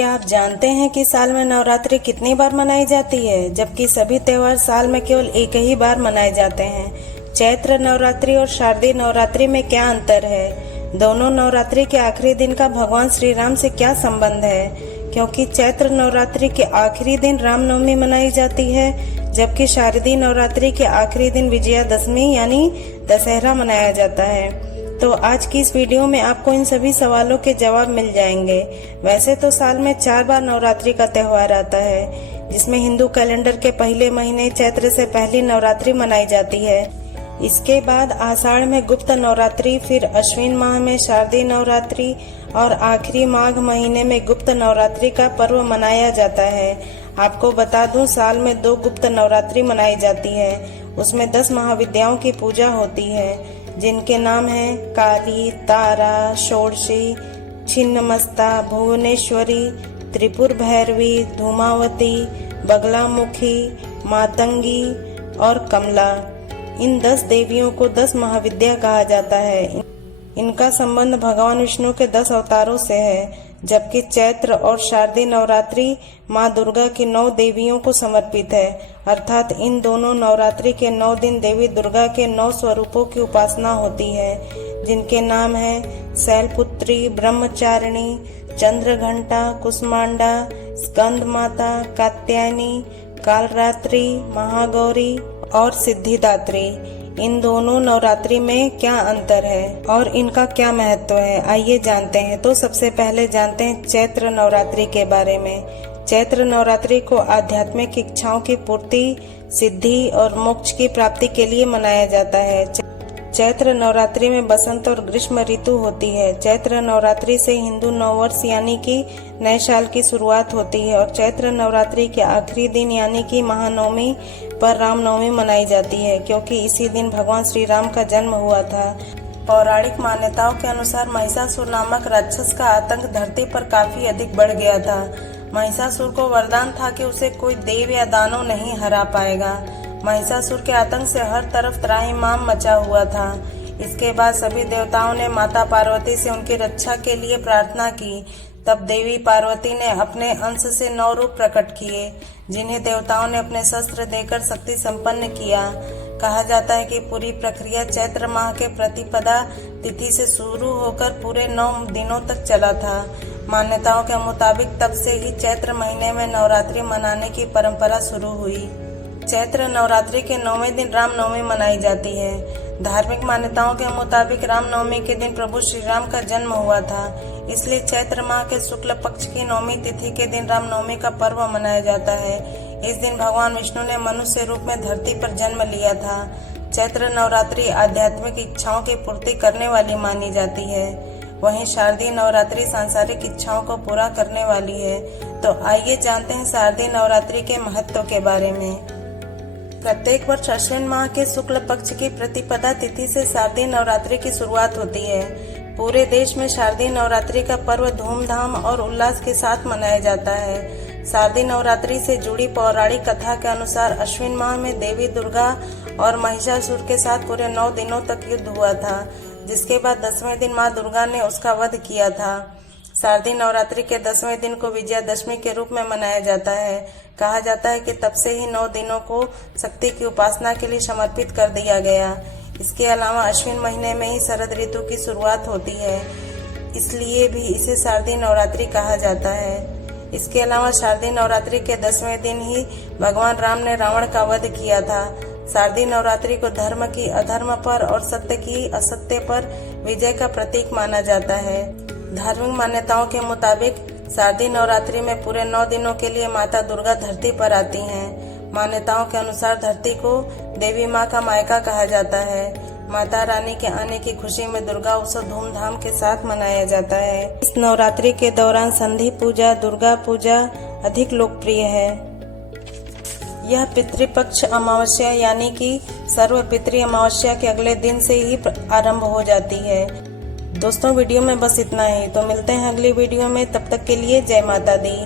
क्या आप जानते हैं कि साल में नवरात्रि कितनी बार मनाई जाती है, जबकि सभी त्योहार साल में केवल एक ही बार मनाए जाते हैं। चैत्र नवरात्रि और शारदीय नवरात्रि में क्या अंतर है? दोनों नवरात्रि के आखिरी दिन का भगवान श्री राम से क्या संबंध है? क्योंकि चैत्र नवरात्रि के आखिरी दिन रामनवमी मनाई जाती है, जबकि शारदीय नवरात्रि के आखिरी दिन विजयादशमी यानी दशहरा मनाया जाता है। तो आज की इस वीडियो में आपको इन सभी सवालों के जवाब मिल जाएंगे। वैसे तो साल में 4 बार नवरात्रि का त्योहार आता है, जिसमें हिंदू कैलेंडर के पहले महीने चैत्र से पहली नवरात्रि मनाई जाती है। इसके बाद आषाढ़ में गुप्त नवरात्रि, फिर अश्विन माह में शारदीय नवरात्रि और आखिरी माघ महीने में गुप्त नवरात्रि का पर्व मनाया जाता है। आपको बता दूं, साल में 2 गुप्त नवरात्रि मनाई जाती है। उसमें 10 महाविद्याओं की पूजा होती है, जिनके नाम हैं काली, तारा, षोडशी, छिन्नमस्ता, भुवनेश्वरी, त्रिपुर भैरवी, धूमावती, बगलामुखी, मातंगी और कमला। इन 10 देवियों को 10 महाविद्या कहा जाता है। इनका संबंध भगवान विष्णु के 10 अवतारों से है, जबकि चैत्र और शारदीय नवरात्रि माँ दुर्गा की 9 देवियों को समर्पित है। अर्थात इन दोनों नवरात्रि के 9 दिन देवी दुर्गा के 9 स्वरूपों की उपासना होती है, जिनके नाम हैं शैलपुत्री, ब्रह्मचारिणी, चंद्रघंटा, कुष्मांडा, स्कंद माता, कात्यायनी, कालरात्रि, महागौरी और सिद्धिदात्री। इन दोनों नवरात्रि में क्या अंतर है और इनका क्या महत्व है, आइए जानते हैं। तो सबसे पहले जानते हैं चैत्र नवरात्रि के बारे में। चैत्र नवरात्रि को आध्यात्मिक इच्छाओं की पूर्ति, सिद्धि और मोक्ष की प्राप्ति के लिए मनाया जाता है। चैत्र नवरात्रि में बसंत और ग्रीष्म ऋतु होती है। चैत्र नवरात्रि से हिंदू नववर्ष यानी कि नए साल की शुरुआत होती है और चैत्र नवरात्रि के आखिरी दिन यानी कि महानवमी पर रामनवमी मनाई जाती है, क्योंकि इसी दिन भगवान श्री राम का जन्म हुआ था। पौराणिक मान्यताओं के अनुसार महिषासुर नामक राक्षस का आतंक धरती पर काफी अधिक बढ़ गया था। महिषासुर को वरदान था कि उसे कोई देव या दानव नहीं हरा पाएगा। महिषासुर के आतंक से हर तरफ त्राहिमाम मचा हुआ था। इसके बाद सभी देवताओं ने माता पार्वती से उनकी रक्षा के लिए प्रार्थना की। तब देवी पार्वती ने अपने अंश से 9 रूप प्रकट किए, जिन्हें देवताओं ने अपने शस्त्र देकर शक्ति संपन्न किया। कहा जाता है कि पूरी प्रक्रिया चैत्र माह के प्रतिपदा तिथि से शुरू होकर पूरे 9 दिनों तक चला था। मान्यताओं के मुताबिक तब से ही चैत्र महीने में नवरात्रि मनाने की परंपरा शुरू हुई। चैत्र नवरात्रि के 9वें दिन रामनवमी मनाई जाती है। धार्मिक मान्यताओं के मुताबिक रामनवमी के दिन प्रभु श्री राम का जन्म हुआ था, इसलिए चैत्र माह के शुक्ल पक्ष की 9वीं तिथि के दिन रामनवमी का पर्व मनाया जाता है। इस दिन भगवान विष्णु ने मनुष्य रूप में धरती पर जन्म लिया था। चैत्र नवरात्रि आध्यात्मिक इच्छाओं की पूर्ति करने वाली मानी जाती है, वहीं शारदीय नवरात्रि सांसारिक इच्छाओं को पूरा करने वाली है। तो आइए जानते हैं शारदीय नवरात्रि के महत्व के बारे में। प्रत्येक वर्ष अश्विन माह के शुक्ल पक्ष की प्रतिपदा तिथि से शारदीय नवरात्रि की शुरुआत होती है। पूरे देश में शारदीय नवरात्रि का पर्व धूमधाम और उल्लास के साथ मनाया जाता है। शारदीय नवरात्रि से जुड़ी पौराणिक कथा के अनुसार अश्विन माह में देवी दुर्गा और महिषासुर के साथ पूरे 9 दिनों तक युद्ध हुआ था, जिसके बाद 10वें दिन माँ दुर्गा ने उसका वध किया था। शारदीय नवरात्रि के 10वें दिन को विजयादशमी के रूप में मनाया जाता है। कहा जाता है कि तब से ही 9 दिनों को शक्ति की उपासना के लिए समर्पित कर दिया गया। इसके अलावा अश्विन महीने में ही शरद ऋतु की शुरुआत होती है, इसलिए भी इसे शारदीय नवरात्रि कहा जाता है। इसके अलावा शारदीय नवरात्रि के 10वें दिन ही भगवान राम ने रावण का वध किया था। शारदीय नवरात्रि को धर्म की अधर्म पर और सत्य की असत्य पर विजय का प्रतीक माना जाता है। धार्मिक मान्यताओं के मुताबिक शारदीय नवरात्रि में पूरे 9 दिनों के लिए माता दुर्गा धरती पर आती हैं। मान्यताओं के अनुसार धरती को देवी माँ का मायका कहा जाता है। माता रानी के आने की खुशी में दुर्गा उत्सव धूमधाम के साथ मनाया जाता है। इस नवरात्रि के दौरान संधि पूजा, दुर्गा पूजा अधिक लोकप्रिय है। यह पितृपक्ष अमावस्या यानी कि सर्व पितृ अमावस्या के अगले दिन से ही आरंभ हो जाती है। दोस्तों, वीडियो में बस इतना ही। तो मिलते हैं अगली वीडियो में, तब तक के लिए जय माता दी।